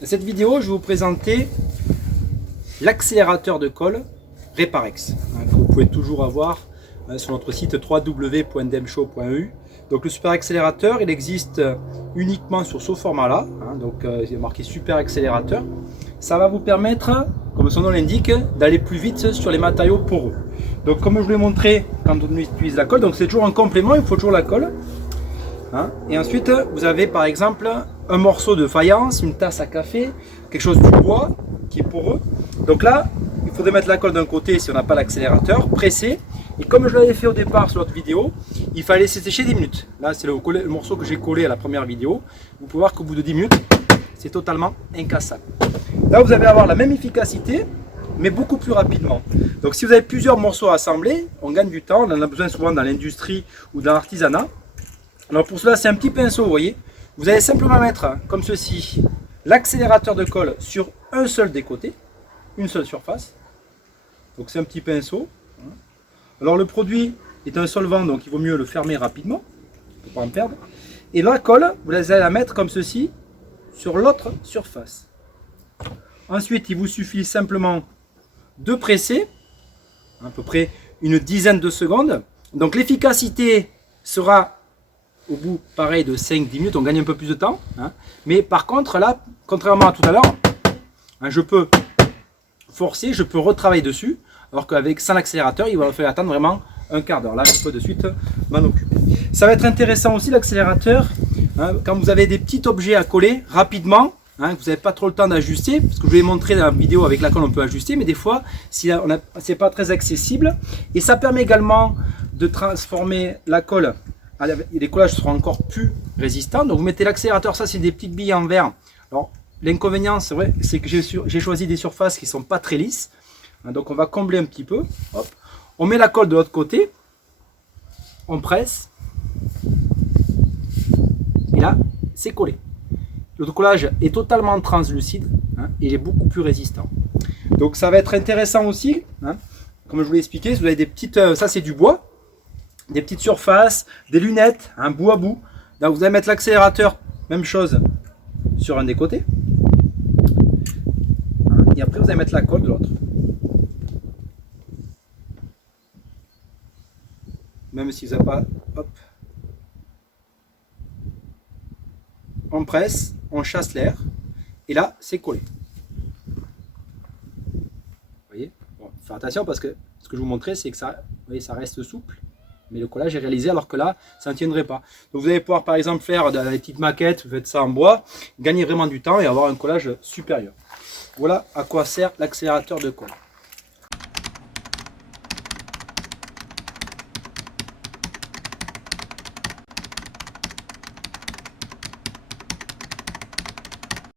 Dans cette vidéo, je vais vous présenter l'accélérateur de colle Reparex, que vous pouvez toujours avoir sur notre site www.demshow.eu. Donc le super accélérateur, il existe uniquement sur ce format-là, donc il est marqué super accélérateur. Ça va vous permettre, comme son nom l'indique, d'aller plus vite sur les matériaux poreux. Donc comme je vous l'ai montré quand on utilise la colle, donc c'est toujours un complément, il faut toujours la colle. Et ensuite, vous avez par exemple un morceau de faïence, une tasse à café, quelque chose du bois qui est poreux. Donc là, il faudrait mettre la colle d'un côté si on n'a pas l'accélérateur, presser. Et comme je l'avais fait au départ sur l'autre vidéo, il fallait laisser sécher 10 minutes. Là, c'est le morceau que j'ai collé à la première vidéo. Vous pouvez voir qu'au bout de 10 minutes, c'est totalement incassable. Là, vous allez avoir la même efficacité, mais beaucoup plus rapidement. Donc si vous avez plusieurs morceaux à assembler, on gagne du temps. On en a besoin souvent dans l'industrie ou dans l'artisanat. Alors pour cela, c'est un petit pinceau, vous voyez. Vous allez simplement mettre, comme ceci, l'accélérateur de colle sur un seul des côtés, une seule surface. Donc c'est un petit pinceau. Alors le produit est un solvant, donc il vaut mieux le fermer rapidement, pour ne pas en perdre. Et la colle, vous allez la mettre comme ceci, sur l'autre surface. Ensuite, il vous suffit simplement de presser, à peu près une dizaine de secondes. Donc l'efficacité sera au bout, pareil, de 5-10 minutes, on gagne un peu plus de temps. Mais par contre, là, contrairement à tout à l'heure, je peux forcer, je peux retravailler dessus, alors qu'avec sans l'accélérateur, il va falloir attendre vraiment un quart d'heure. Là, je peux de suite m'en occuper. Ça va être intéressant aussi, l'accélérateur, quand vous avez des petits objets à coller rapidement, vous n'avez pas trop le temps d'ajuster, parce que je vous l'ai montré dans la vidéo avec laquelle on peut ajuster, mais des fois, si c'est pas très accessible. Et ça permet également de transformer la colle. Les collages seront encore plus résistants. Donc vous mettez l'accélérateur, ça c'est des petites billes en verre. Alors l'inconvénient, c'est vrai, c'est que j'ai choisi des surfaces qui ne sont pas très lisses. Donc on va combler un petit peu. Hop. On met la colle de l'autre côté. On presse. Et là, c'est collé. L'autocollage est totalement translucide. Et il est beaucoup plus résistant. Donc ça va être intéressant aussi. Comme je vous l'ai expliqué, si vous avez des petites... ça c'est du bois. Des petites surfaces, des lunettes, un bout à bout. Donc vous allez mettre l'accélérateur, même chose, sur un des côtés. Et après vous allez mettre la colle de l'autre. Même si vous n'avez pas... Hop. On presse, on chasse l'air. Et là, c'est collé. Vous voyez, bon, faire attention parce que ce que je vous montrais, c'est que ça, vous voyez, ça reste souple. Mais le collage est réalisé alors que là, ça ne tiendrait pas. Donc vous allez pouvoir par exemple faire des petites maquettes, vous faites ça en bois, gagner vraiment du temps et avoir un collage supérieur. Voilà à quoi sert l'accélérateur de colle.